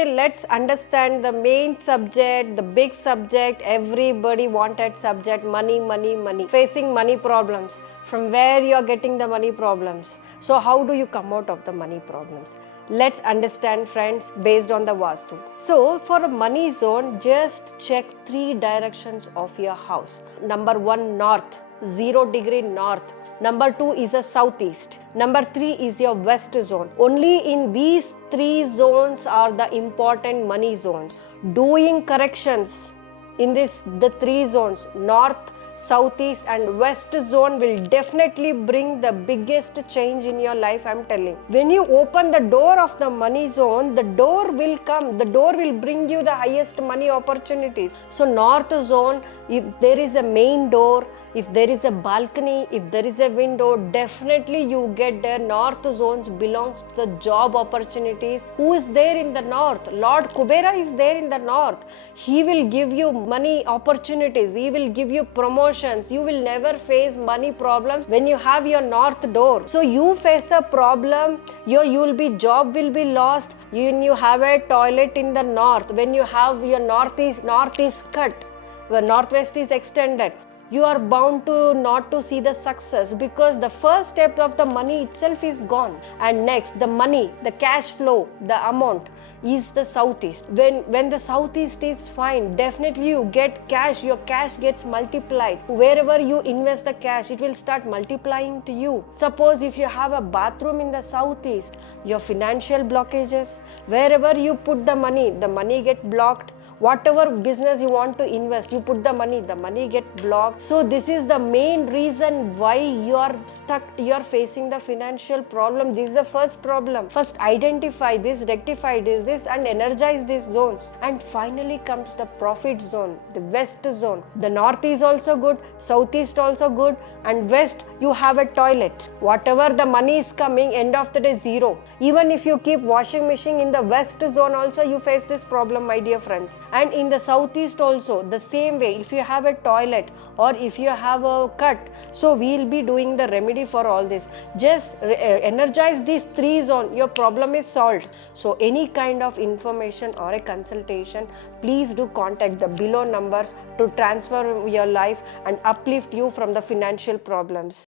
Today, let's understand the main subject, the big subject, everybody wanted subject, money, money, money. Facing money problems. From where you are getting the money problems? So how do you come out of the money problems? Let's understand, friends, based on the Vastu. So for a money zone, just check 3 directions of your house. Number 1, north, 0° north. Number 2 is a southeast. Number 3 is your west zone. Only in these 3 zones are the important money zones. Doing corrections in the 3 zones, north, southeast and west zone, will definitely bring the biggest change in your life, I'm telling. When you open the door of the money zone, the door will come, the door will bring you the highest money opportunities. So north zone, if there is a main door, if there is a balcony, if there is a window, definitely you get there. North zones belongs to the job opportunities. Who is there in the north? Lord Kubera is there in the north. He will give you money opportunities. He will give you promotions. You will never face money problems when you have your north door. So you face a problem, your job will be lost. When you have a toilet in the north, when you have your north is cut, the northwest is extended, you are bound to not to see the success, because the first step of the money itself is gone. And next, the money, the cash flow, the amount is the southeast. When the southeast is fine, definitely you get cash, your cash gets multiplied. Wherever you invest the cash, it will start multiplying to you. Suppose if you have a bathroom in the southeast, your financial blockages, wherever you put the money get blocked. Whatever business you want to invest, you put the money get blocked. So this is the main reason why you are stuck, you are facing the financial problem. This is the first problem. First identify this, rectify this and energize these zones. And finally comes the profit zone, the west zone. The north is also good, southeast also good, and west you have a toilet. Whatever the money is coming, end of the day 0. Even if you keep washing machine in the west zone also, you face this problem, my dear friends. And in the southeast also, the same way, if you have a toilet or if you have a cut, so we will be doing the remedy for all this. Just energize these 3 zones, your problem is solved. So any kind of information or a consultation, please do contact the below numbers to transfer your life and uplift you from the financial problems.